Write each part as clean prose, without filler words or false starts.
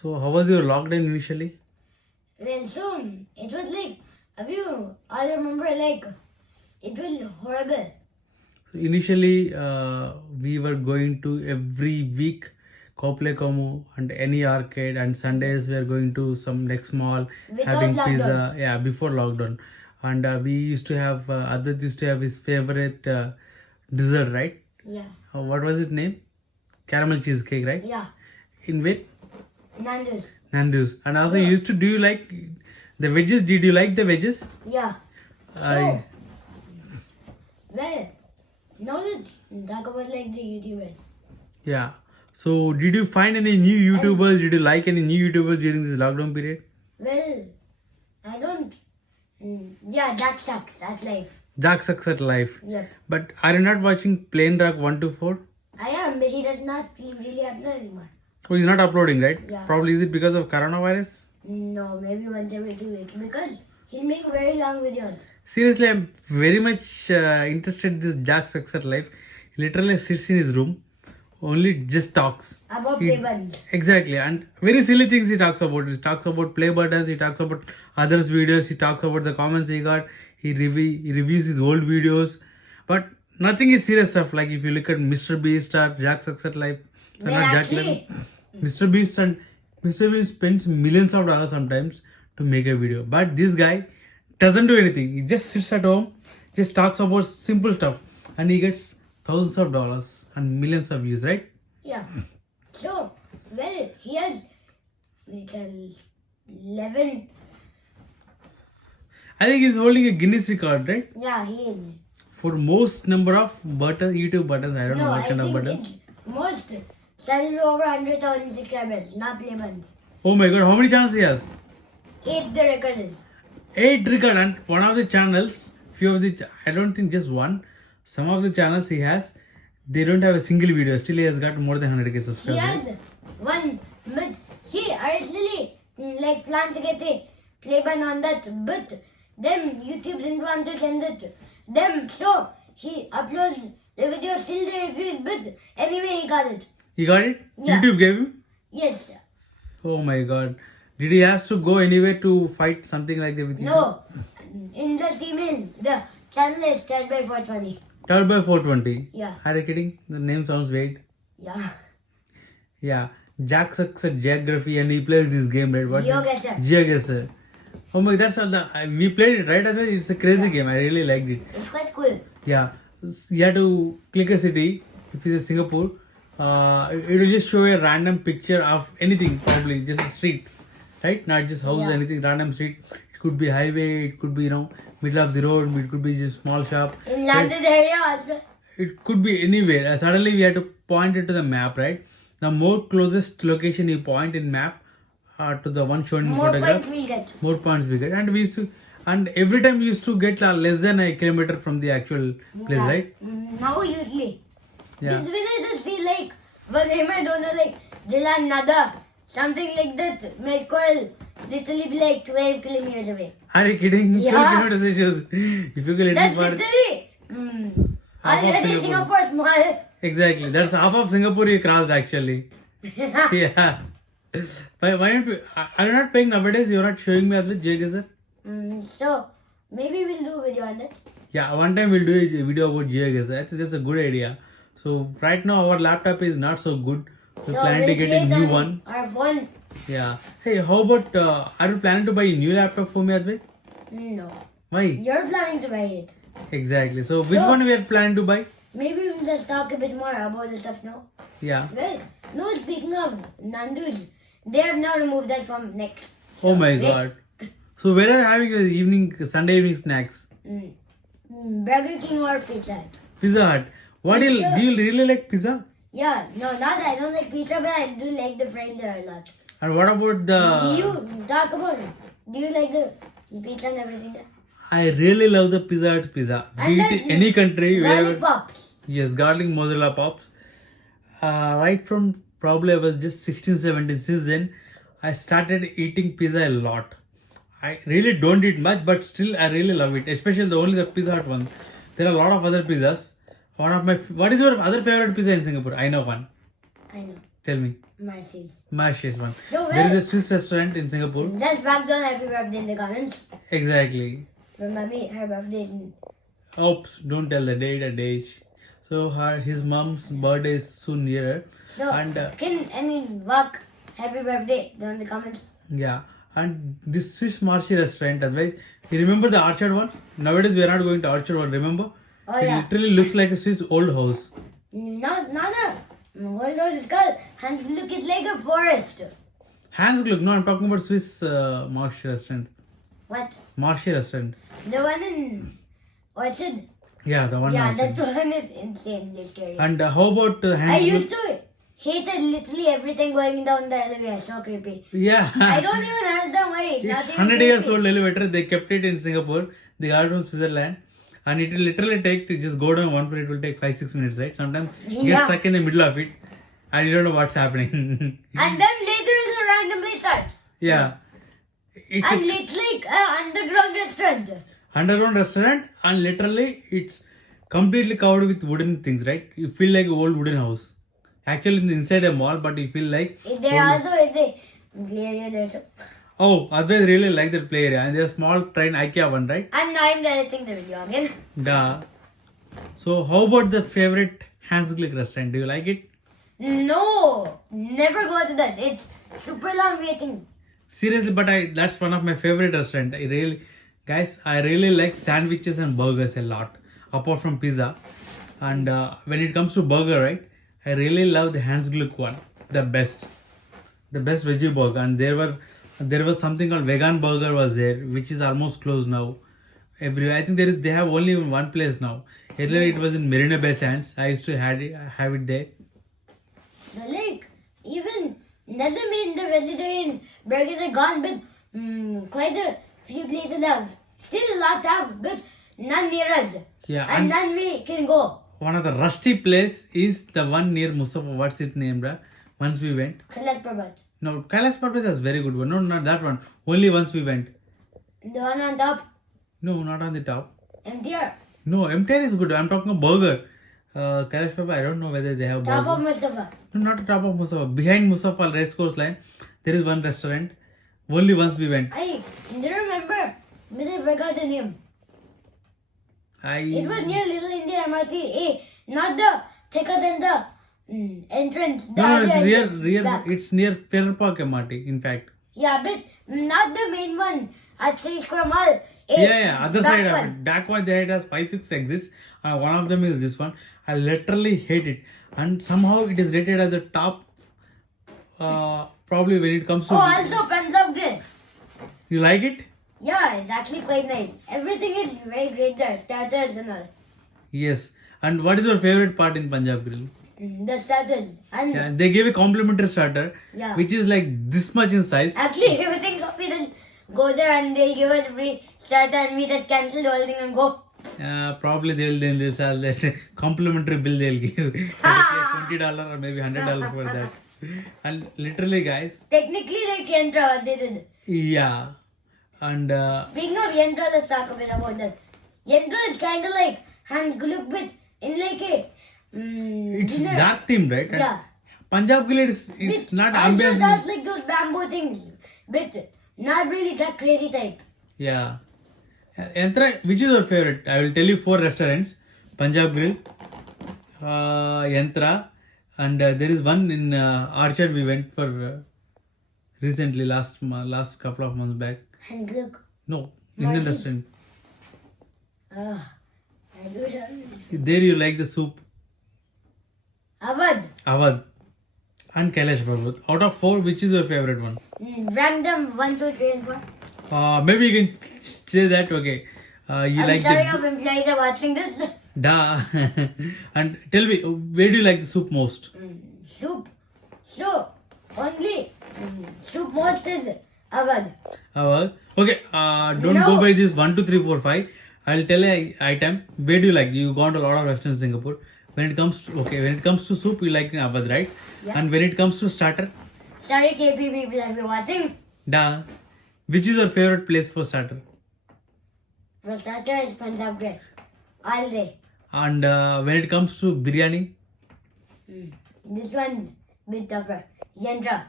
So how was your lockdown initially? Well, soon it was like, I remember like, it was horrible. Initially, we were going to every week Kople Como and any arcade, and Sundays we are going to some next mall Without having lockdown. pizza. Yeah, before lockdown, and we used to have Adit used to have his favorite dessert, right? Yeah, What was its name? Caramel cheesecake, right? yeah, In where? Nando's. Nando's. And also, you Sure. used to do you like the veggies? Did you like the veggies? Yeah. I- Well, now let's talk about like the YouTubers. Yeah. So, did you find any new YouTubers? Did you like any new YouTubers during this lockdown period? Well, I don't. Yeah, that sucks. That's life. Jack sucks at life. Yep. But are you not watching Plain Rock 1 to 4? I am, but he does not really upload anymore. Oh, he's not uploading, right? Yeah. Probably is it because of coronavirus? No, maybe once every 2 weeks because he'll make very long videos. Seriously, I'm very much interested in this Jack sucks at life. He literally sits in his room, only just talks. About He- play buttons. Exactly, and very silly things he talks about. He talks about play buttons, he talks about others' videos, he talks about the comments he got, he reviews his old videos, but nothing is serious stuff. Like if you look at Mr. Beast or Jack Sucks at Life, Well, not Jack actually, Mr. Beast and Mr. Beast spends millions of dollars sometimes to make a video, but this guy doesn't do anything. He just sits at home, just talks about simple stuff, and he gets thousands of dollars and millions of views, right? yeah. So, well, he has little 11. I think he's holding a Guinness record, right? Yeah, he is. For most number of buttons, YouTube buttons. I don't know No, what I kind of think buttons. it's most slightly over 100,000 subscribers, not play buttons. Oh my god, how many channels he has? 8 the record is. 8 record, and one of the channels, few of the, I don't think just one, some of the channels he has, they don't have a single video. Still he has got more than 100k He subscribers. has one, but he originally like planned to get a play button on that, but then YouTube didn't want to send it to them, so he uploaded the video, still they refused, but anyway he got it. He got it? Yeah. YouTube gave him? Yes. Oh my god. Did he have to go anywhere to fight something like that with you? No. In the emails, the channel is 10 by 420. 12 by 420. Yeah. Are you kidding? The name sounds weird. Yeah. Yeah. Jack sucks at geography and he plays this game, right? What's GeoGuessr. GeoGuessr. Oh my, that's all we played it, right? It's a crazy game. I really liked it. It's quite cool. Yeah. You have to click a city. If it's Singapore, it will just show a random picture of anything, probably just a street, right? Not just house, Yeah. anything, random street. It could be highway, it could be, middle of the road, it could be just small shop. In landed area also. It could be anywhere. Suddenly we have to point it to the map, right? The more closest location you point in map to the one shown in More photograph, points we get. more points we get. And we used to, and every time we used to get less than a kilometer from the actual place, Yeah. right? Now usually. Yeah. These villages feel like one name I don't know like Jila Nada. Something like that. May call literally be like 12 kilometers away. Are you kidding? Yeah. 12 kilometers it is. If you can That's for literally Half of already Singapore. Singapore small. exactly. That's half of Singapore you crossed actually. Yeah. Why don't we? Are you not playing nowadays? You're not showing me at the GeoGuessr? So maybe we'll do a video on that. Yeah, one time we'll do a video about GeoGuessr. I think that's a good idea. So right now our laptop is not so good. We're So planning to we'll get a play it new on one. Our phone. Yeah. Hey, how about are you planning to buy a new laptop for me, Advait? No. Why? You're planning to buy it. Exactly. So which So- one we are planning to buy? Maybe we'll just talk a bit more about the stuff now. Yeah. Well, no, speaking of Nando's, they have now removed that from next. Oh my Right? god. So where are you having your Sunday evening snacks? Burger King or Pizza Hut. Pizza Hut. What do you really like pizza? Yeah, no, not that I don't like pizza, but I do like the fries there a lot. And what about Do the? you talk about it? Do you like the pizza and everything there? I really love the Pizza Hut pizza. And Be it then in any country, Garlic wherever. pops. Yes, garlic mozzarella pops. Right from probably I was just 16, 17 season, I started eating pizza a lot. I really don't eat much, but still I really love it. Especially only the Pizza Hut one. There are a lot of other pizzas. What is your other favorite pizza in Singapore? I know one. I know. Tell me. Mercy's. Marshes one. So There is well, a Swiss restaurant in Singapore. just back down happy birthday in the comments. Exactly. For mommy, her birthday is Oops, don't tell the date and age. So his mom's birthday is soon nearer. so. And Can any walk happy birthday down in the comments? yeah, and this Swiss Marche restaurant as well. You remember the Orchard one? Nowadays we are not going to Orchard one. Remember? Oh It yeah. literally looks like a Swiss old house. Not a old skull. And look, it's like a forest. Hans look. No, I'm talking about Swiss Marche restaurant. What? Marche restaurant. The one in Orchard? Yeah, the one. Yeah, Orchard. that one is insanely scary. And how about Hans? I used to hated literally everything going down the elevator. So creepy. Yeah. I don't even understand why. It's Not even 100 years creepy. old elevator. They kept it in Singapore. They got it from Switzerland. And it will literally take to just go down one floor. It will take 5-6 minutes, right? Sometimes you get Yeah. stuck in the middle of it and you don't know what's happening. And then later it'll randomly start. Yeah. It's And a it's like an underground restaurant. underground restaurant and literally it's completely covered with wooden things, right? You feel like an old wooden house. Actually, inside a mall, but you feel like. There old- also is a area there's a, Oh, others really like that play area. And there's a small train IKEA one, right? and now I'm editing the video again. Duh. So, how about the favorite Hans Glick restaurant? Do you like it? No, never go to that. It's super long waiting. Seriously, but that's one of my favorite restaurant. I really like sandwiches and burgers a lot, apart from pizza. And when it comes to burger, right, I really love the Hans Glick one, the best veggie burger. And there was something called vegan burger was there, which is almost closed now. I think they have only one place now. Earlier it was in Marina Bay Sands. I used to have it there. So like, even doesn't mean the vegetarian burgers are gone, but quite a few places have. Still a lot have, but none near us. Yeah, And none we can go. one of the rusty place is the one near Mustafa. What's it named? Once we went. Kailash Parbat. No, Kailash Parbat is very good one. No, not that one. Only once we went. The one on top, No, not on the top. MTR. No, MTR is good. I'm talking about burger. Kailash Parbat, I don't know whether they have Top burger. of Mustafa. No, not top of Mustafa. Behind Mustafa race course line, there is one restaurant. Only once we went. I don't remember, but I forgot the name. It was near Little India MRT. Not the thicker than the entrance. The No, other it's entrance, back. it's near Fair Park MRT, in fact. Yeah, but not the main one at 3 Square Mall. Yeah, other back side of one. it. Back one, there it has 5-6 exits. One of them is this one. I literally hate it. And somehow it is rated as the top, probably when it comes to. Oh, also Punjab Grill. You like it? Yeah, it's actually quite nice. Everything is very great there, starters and all. Yes. And what is your favorite part in Punjab Grill? The starters. And Yeah, they give a complimentary starter, Yeah. which is like this much in size. actually, you think we just go there and they'll give us free starter and we just cancel the whole thing and go. Probably they'll sell that complimentary bill they'll give. $20 or maybe $100 for that. And literally, guys, Technically, like Yantra, what they did. yeah. And Speaking of Yantra, let's talk a bit about that. Yantra is kind of like Hans Glick, but in like a. it's dinner. that theme, right? And Yeah. Punjab Grill, it's But not also ambience. does like those bamboo things, but not really that crazy type. Yeah. Yantra, which is your favorite? I will tell you 4 restaurants. Punjab Grill, Yantra, and there is one in Orchard we went for recently, last couple of months back. Hans Glick. No, Indian Marty's. restaurant. I do that. There you like the soup. Avad. Awadh and Kailash Parbat. Out of 4, which is your favorite one? Rank them 1, 2, 3, and 4. Maybe you can say that. Okay. You I'm like sorry the if employees are watching this. da. And tell me, where do you like the soup most? Soup. So, only soup most is Avad. Awadh. Okay. Don't No. go by this 1, 2, 3, 4, 5. I'll tell you item. Where do you like? You gone to a lot of restaurants in Singapore. When it comes to soup, you like Awadh, right? Yeah. And when it comes to starter, Sorry KP people if you're watching. da. Which is your favorite place for starter? For starter is Punjab Grill. All day. And when it comes to biryani, This one's bit tougher. Yendra.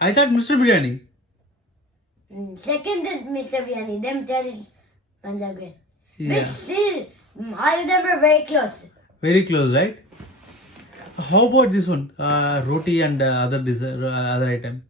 I thought Mr. Biryani. Second is Mr. Biryani. Then third is Punjab Grill. Yeah. But still, all of them are very close. Very close, right? How about this one? Roti and other item.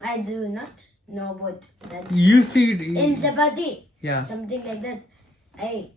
I do not know about that. You used to eat. In chapati, Yeah. something like that. I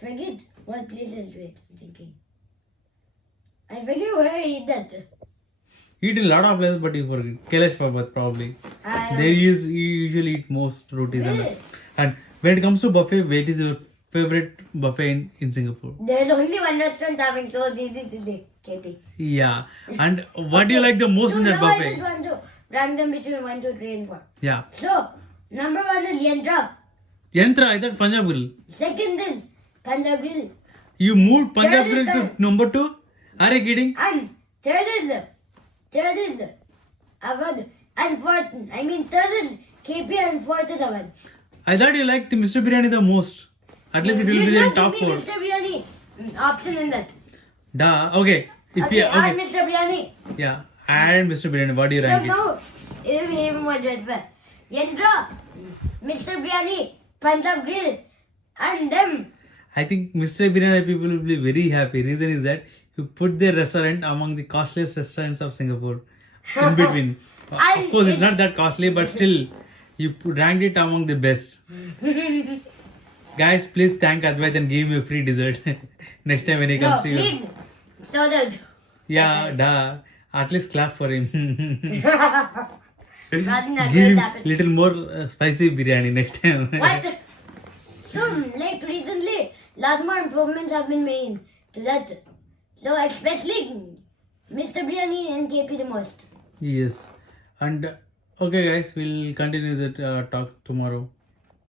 forget what place is it. I'm thinking. I forget where I eat that. Eat in a lot of places, but you forget. Kailash Parbat probably. They usually eat most rotis. Really? And when it comes to buffet, where is your favorite buffet in Singapore? There's only one restaurant having closed. Easy to say, KP. Yeah. And what do you like the most in that now I just buffet? want to rank them between 1, 2, 3, and 4. Yeah. So, number 1 is Yendra. Yantra, I thought Punjab Grill. Second is Punjab Grill. You moved Punjab Third Grill is to number 2? Are you kidding? And third is Awadh. And third is KP and fourth is Awadh. I thought you liked Mr. Biryani the most. At least it will be the top 4. Mr. Biryani option in that. Duh. Okay. Add Mr. Biryani. Yeah. Add Mr. Biryani. What do you So rank it? now, it will be even more dreadful. Yendra, Mr. Biryani, Punjab Grill, and them. I think Mr. Biryani people will be very happy. Reason is that you put their restaurant among the costliest restaurants of Singapore. In between. And Of course, it's not that costly, but still, you ranked it among the best. Guys, please thank Advait and give me a free dessert next time when he No, comes to you. please. So that. Yeah, duh. At least clap for him. Nothing like Give him that happened. little more spicy biryani next time. What? So, like recently, lot more improvements have been made to that. So, especially Mr. Biryani and KP the most. Yes. And okay, guys, we'll continue that talk tomorrow.